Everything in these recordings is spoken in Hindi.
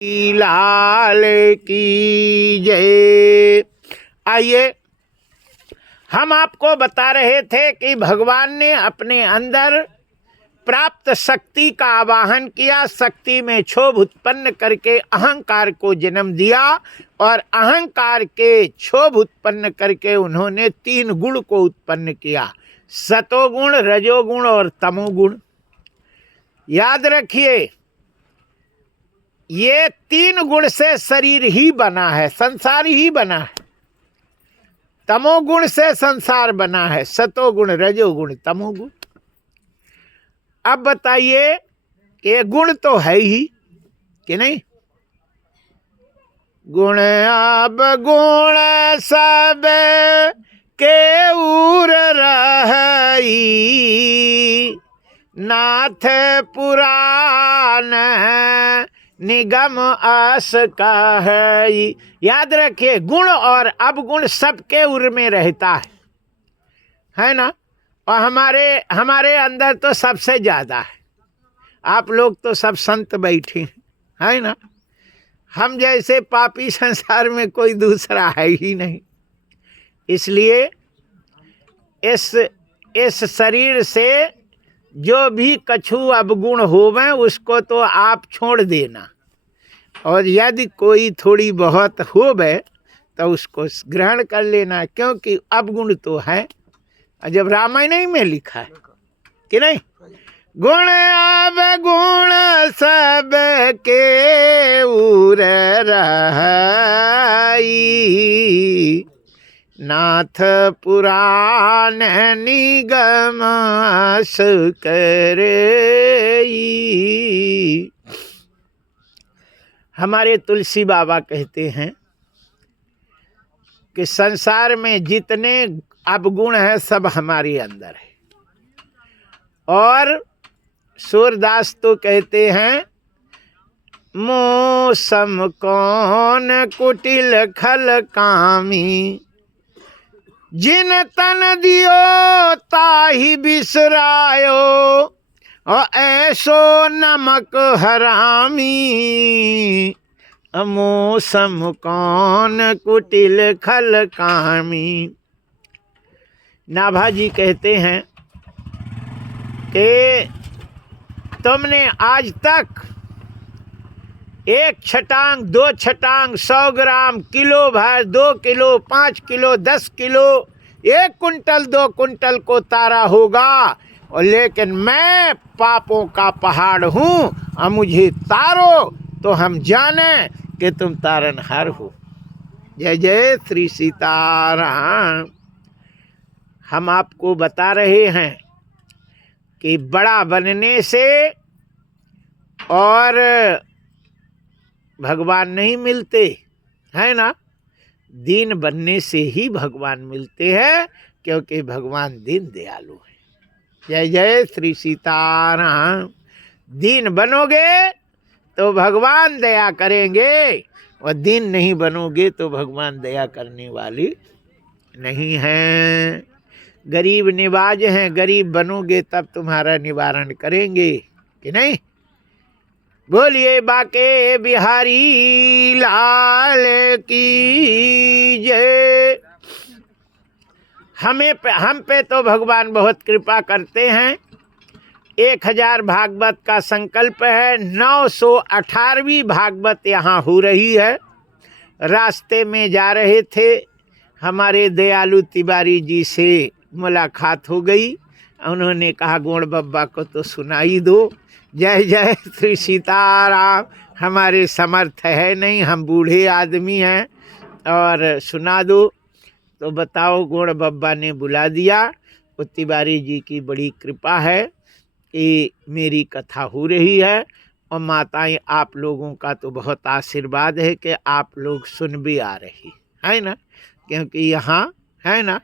लाल की जय। आइए, हम आपको बता रहे थे कि भगवान ने अपने अंदर प्राप्त शक्ति का आवाहन किया, शक्ति में क्षोभ उत्पन्न करके अहंकार को जन्म दिया और अहंकार के क्षोभ उत्पन्न करके उन्होंने 3 गुण को उत्पन्न किया, सतोगुण, रजोगुण और तमोगुण। याद रखिए, ये 3 गुण से शरीर ही बना है, संसार ही बना है। तमोगुण से संसार बना है, सतोगुण, रजोगुण, तमोगुण। अब बताइए कि ये गुण तो है ही कि नहीं? गुण अब गुण सब के उर रही, नाथ पुराण निगम आस का है। याद रखिए, गुण और अवगुण सबके उर में रहता है ना? और हमारे अंदर तो सबसे ज्यादा है। आप लोग तो सब संत बैठे है ना? हम जैसे पापी संसार में कोई दूसरा है ही नहीं। इसलिए इस शरीर से जो भी कछु अवगुण होवे उसको तो आप छोड़ देना, और यदि कोई थोड़ी बहुत होवे तो उसको ग्रहण कर लेना, क्योंकि अवगुण तो है। जब रामायण ही में लिखा है कि नहीं, गुण अवगुण सब के उर रही, नाथ पुराण निगम आस करे। हमारे तुलसी बाबा कहते हैं कि संसार में जितने अवगुण है सब हमारे अंदर है। और सूरदास तो कहते हैं, मौसम कौन कुटिल खल कामी, जिन तन दियो ताहि बिसरायो, और ऐसो नमक हरामी, मौसम कौन कुटिल खल कामी। नाभाजी कहते हैं कि तुमने आज तक 1 छटांग, 2 छटांग, 100 ग्राम, किलो भर, 2 kilo, 5 kilo, 10 kilo, 1 quintal, 2 quintal को तारा होगा, और लेकिन मैं पापों का पहाड़ हूँ, और मुझे तारो तो हम जाने कि तुम तारनहार हो। जय जय श्री सीताराम। हम आपको बता रहे हैं कि बड़ा बनने से और भगवान नहीं मिलते है ना, दीन बनने से ही भगवान मिलते हैं, क्योंकि भगवान दीन दयालु है। जय जय श्री सीताराम। दीन बनोगे तो भगवान दया करेंगे, और दीन नहीं बनोगे तो भगवान दया करने वाली नहीं है। गरीब निवाज हैं, गरीब बनोगे तब तुम्हारा निवारण करेंगे कि नहीं? बोलिए बाके बिहारी लाल की जय। हम पे तो भगवान बहुत कृपा करते हैं। 1000 भागवत का संकल्प है, 918वीं भागवत यहाँ हो रही है। रास्ते में जा रहे थे, हमारे दयालु तिवारी जी से मुलाकात हो गई। उन्होंने कहा, गोड़ बब्बा को तो सुनाई दो। जय जय श्री सीताराम। हमारे समर्थ है नहीं, हम बूढ़े आदमी हैं, और सुना दो। तो बताओ, गोड़ बब्बा ने बुला दिया। वो तिवारी जी की बड़ी कृपा है कि मेरी कथा हो रही है, और माताएं आप लोगों का तो बहुत आशीर्वाद है कि आप लोग सुन भी आ रही है ना, क्योंकि यहाँ है ना,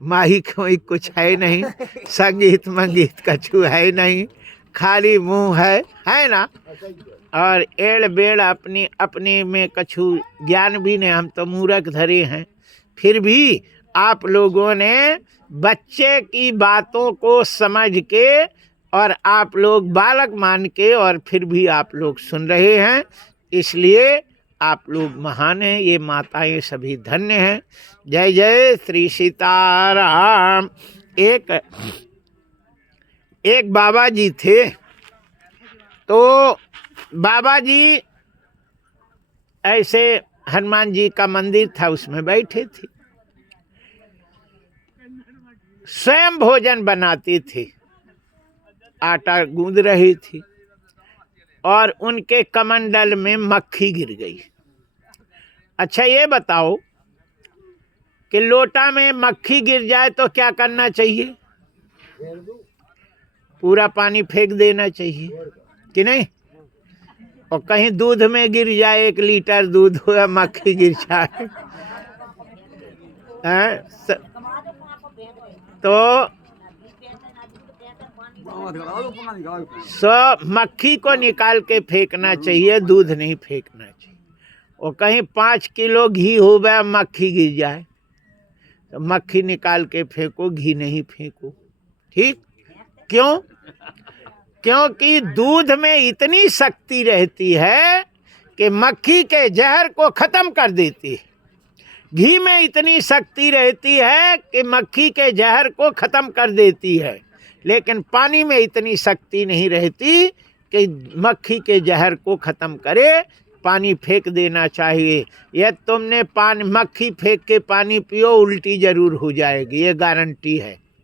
माही कोई कुछ है नहीं, संगीत मंगीत कछु है नहीं, खाली मुंह है ना, और एड़ बेड़ अपने में कछु ज्ञान भी नहीं। हम तो मूर्ख धरे हैं, फिर भी आप लोगों ने बच्चे की बातों को समझ के, और आप लोग बालक मान के, और फिर भी आप लोग सुन रहे हैं। इसलिए आप लोग महान हैं, ये माताएं सभी धन्य हैं। जय जय श्री सीताराम। एक बाबा जी थे, तो बाबा जी ऐसे हनुमान जी का मंदिर था, उसमें बैठे थे, स्वयं भोजन बनाती थी, आटा गूंद रही थी और उनके कमंडल में मक्खी गिर गई। अच्छा ये बताओ कि लोटा में मक्खी गिर जाए तो क्या करना चाहिए? पूरा पानी फेंक देना चाहिए कि नहीं? और कहीं दूध में गिर जाए, 1 लीटर दूध हुआ, मक्खी गिर जाए तो मक्खी को निकाल के फेंकना चाहिए, दूध नहीं फेंकना चाहिए। और कहीं 5 किलो घी हो गया, मक्खी गिर जाए तो मक्खी निकाल के फेंको, घी नहीं फेंको। ठीक? क्यों? क्योंकि दूध में इतनी शक्ति रहती है कि मक्खी के जहर को खत्म कर देती है। घी में इतनी शक्ति रहती है कि मक्खी के जहर को खत्म कर देती है, लेकिन पानी में इतनी शक्ति नहीं रहती कि मक्खी के जहर को खत्म करे। पानी फेंक देना चाहिए। यदि तुमने मक्खी फेंक के पानी पियो, उल्टी जरूर हो जाएगी, ये गारंटी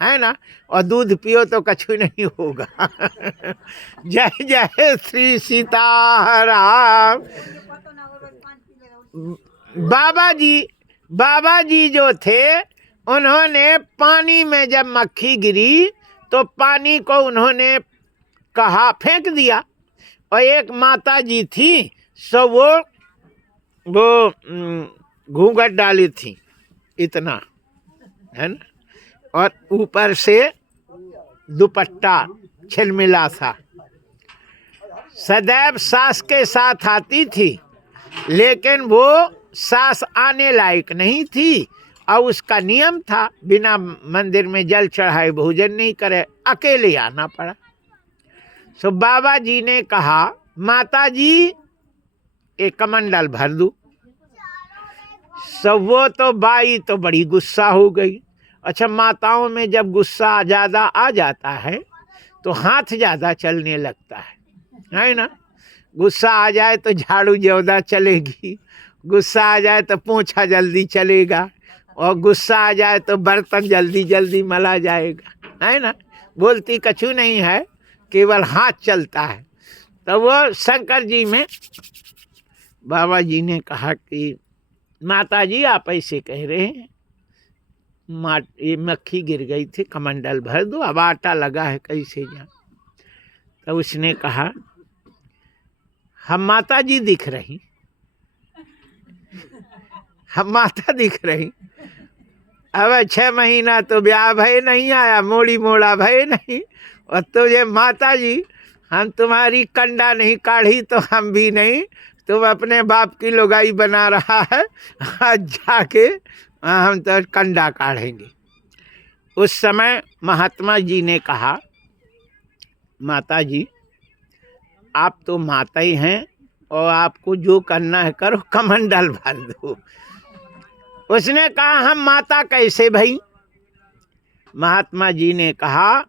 है ना? और दूध पियो तो कुछ नहीं होगा। जय जय श्री सीताराम। बाबा जी जो थे, उन्होंने पानी में जब मक्खी गिरी तो पानी को उन्होंने कहा फेंक दिया। और एक माता जी थी, सो वो घूंघट डाली थी इतना, है ना, और ऊपर से दुपट्टा छिलमिला था। सदैव सास के साथ आती थी, लेकिन वो सास आने लायक नहीं थी और उसका नियम था बिना मंदिर में जल चढ़ाए भोजन नहीं करे, अकेले आना पड़ा। सो बाबा जी ने कहा, माता जी एक कमंडल भर दूं। सब वो तो बाई तो बड़ी गुस्सा हो गई। अच्छा, माताओं में जब गुस्सा ज़्यादा आ जाता है तो हाथ ज़्यादा चलने लगता है ना? गुस्सा आ जाए तो झाड़ू ज़्यादा चलेगी, गुस्सा आ जाए तो पोंछा जल्दी चलेगा, और गुस्सा आ जाए तो बर्तन जल्दी जल्दी मला जाएगा, है ना? बोलती कछु नहीं है, केवल हाथ चलता है। तो वो शंकर जी में बाबा जी ने कहा कि माता जी आप ऐसे कह रहे हैं, ये मक्खी गिर गई थी, कमंडल भर दो, अब आटा लगा है कैसे जाए? तो उसने कहा, हम माता जी दिख रही, हम माता दिख रही। अब 6 महीना तो ब्याह भय नहीं आया, मोड़ी मोड़ा भय नहीं, और तुझे माता जी, हम तुम्हारी कंडा नहीं काढ़ी तो हम भी नहीं, तुम अपने बाप की लुगाई बना रहा है, आज जाके हम तो कंडा काढ़ेंगे। उस समय महात्मा जी ने कहा, माता जी आप तो माता ही हैं और आपको जो करना है करो, कमंडल भर दो। उसने कहा, हम माता कैसे भाई? महात्मा जी ने कहा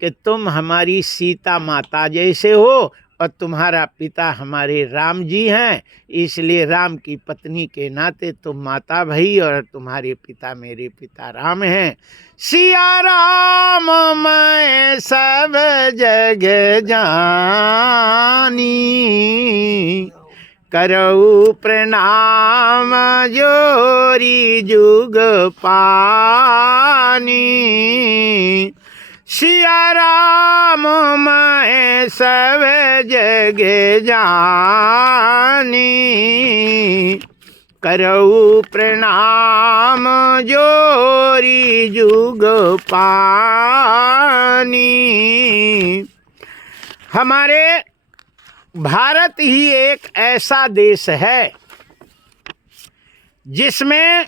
कि तुम हमारी सीता माता जैसे हो और तुम्हारा पिता हमारे राम जी हैं, इसलिए राम की पत्नी के नाते तुम माता भई और तुम्हारे पिता मेरे पिता राम हैं। सिया राम मैं सब जग जानी, करऊ प्रणाम जोरी जुग पानी। सिया राम मैं सब जग जानी, करऊ प्रणाम जोरी जुग पानी। हमारे भारत ही एक ऐसा देश है जिसमें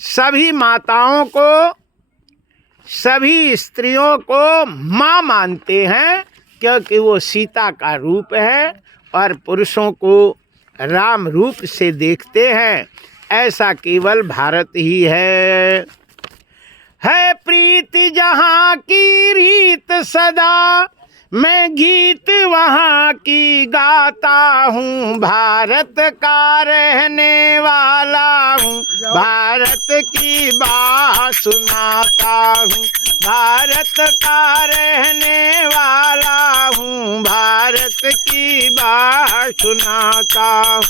सभी माताओं को, सभी स्त्रियों को माँ मानते हैं, क्योंकि वो सीता का रूप है, और पुरुषों को राम रूप से देखते हैं, ऐसा केवल भारत ही है प्रीति जहाँ की रीत सदा, मैं गीत वहाँ की गाता हूँ, भारत का रहने वाला हूँ, भारत की बात सुनाता हूँ, भारत का रहने वाला हूँ, भारत की बात सुनाता हूँ।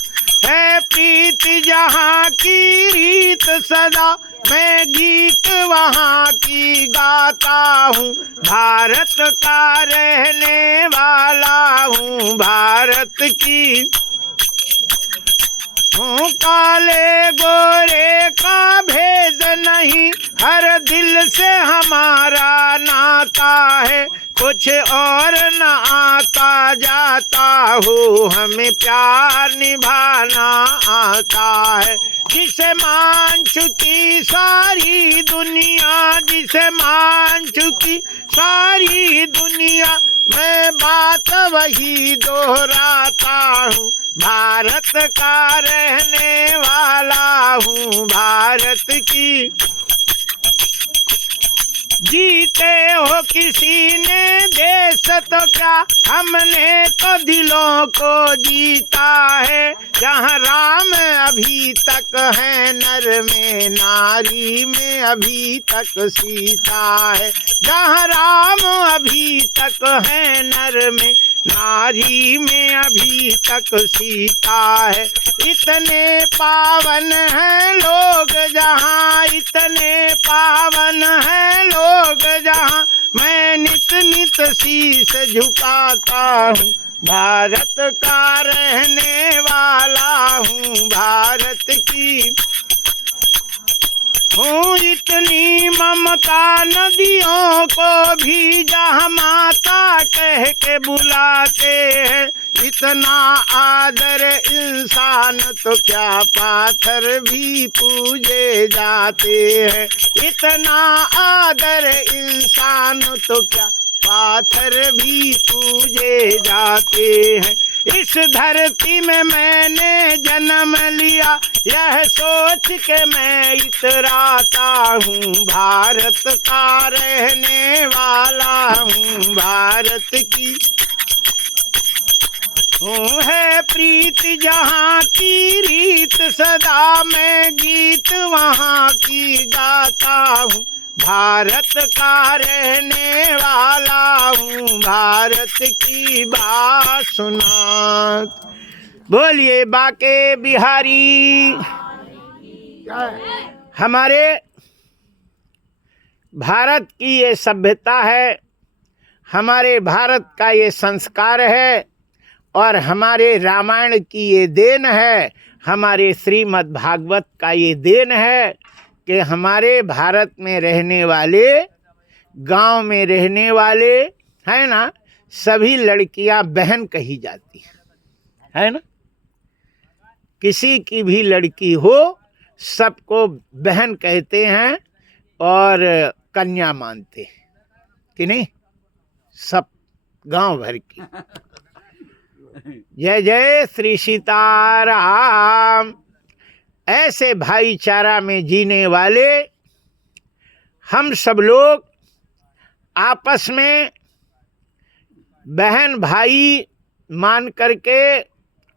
है प्रीति जहाँ की रीत सदा, मैं गीत वहाँ की गाता हूँ, भारत का रहने वाला हूँ, भारत की हूँ। काले गोरे का भेद नहीं, हर दिल से हमारा नाता है, कुछ और न आता जाता हो, हमें प्यार निभाना आता है। जिसे मान चुकी सारी दुनिया, जिसे मान चुकी सारी दुनिया, मैं बात वही दोहराता हूँ, भारत का रहने वाला हूँ, भारत की। जीते हो किसी ने देश तो क्या, हमने तो दिलों को जीता है, जहाँ राम अभी तक है नर में, नारी में अभी तक सीता है, जहाँ राम अभी तक है नर में, नारी में अभी तक सीता है। इतने पावन हैं लोग जहाँ, इतने पावन हैं लोग जहाँ, मैं नित नित शीश झुकाता हूँ, भारत का रहने वाला हूँ, भारत की हूँ। इतनी ममता नदियों को भी जहाँ माता कह के बुलाते हैं, इतना आदर इंसान तो क्या पाथर भी पूजे जाते हैं, इतना आदर इंसान तो क्या पाथर भी पूजे जाते हैं। इस धरती में मैंने जन्म लिया, यह सोच के मैं इतराता हूँ, भारत का रहने वाला हूँ, भारत की हूँ। है प्रीति जहाँ की रीत सदा, मैं गीत वहाँ की गाता हूँ, भारत का रहने वाला हूँ, भारत की बात सुना। बोलिए बाके बिहारी। हमारे भारत की ये सभ्यता है, हमारे भारत का ये संस्कार है, और हमारे रामायण की ये देन है, हमारे श्रीमद् भागवत का ये देन है कि हमारे भारत में रहने वाले, गांव में रहने वाले है ना, सभी लड़कियां बहन कही जाती है ना। किसी की भी लड़की हो सबको बहन कहते हैं और कन्या मानते हैं कि नहीं, सब गांव भर की। जय जय श्री सीताराम। ऐसे भाईचारा में जीने वाले हम सब लोग आपस में बहन भाई मान करके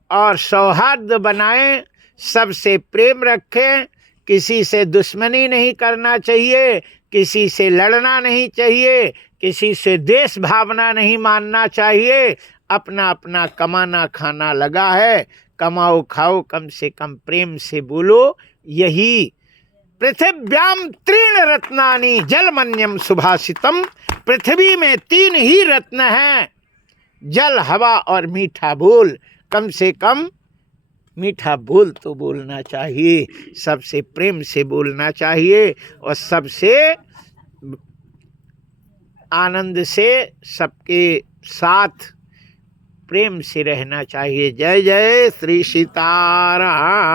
और सौहार्द बनाएं, सबसे प्रेम रखें, किसी से दुश्मनी नहीं करना चाहिए, किसी से लड़ना नहीं चाहिए, किसी से देश भावना नहीं मानना चाहिए। अपना अपना कमाना खाना लगा है, कमाओ खाओ, कम से कम प्रेम से बोलो। यही पृथिव्याम त्रीण रत्नानि जलमन्यम सुभाषितम, पृथ्वी में 3 ही रत्न हैं, जल, हवा और मीठा बोल। कम से कम मीठा बोल तो बोलना चाहिए, सबसे प्रेम से बोलना चाहिए और सबसे आनंद से सबके साथ प्रेम से रहना चाहिए। जय जय श्री सीताराम।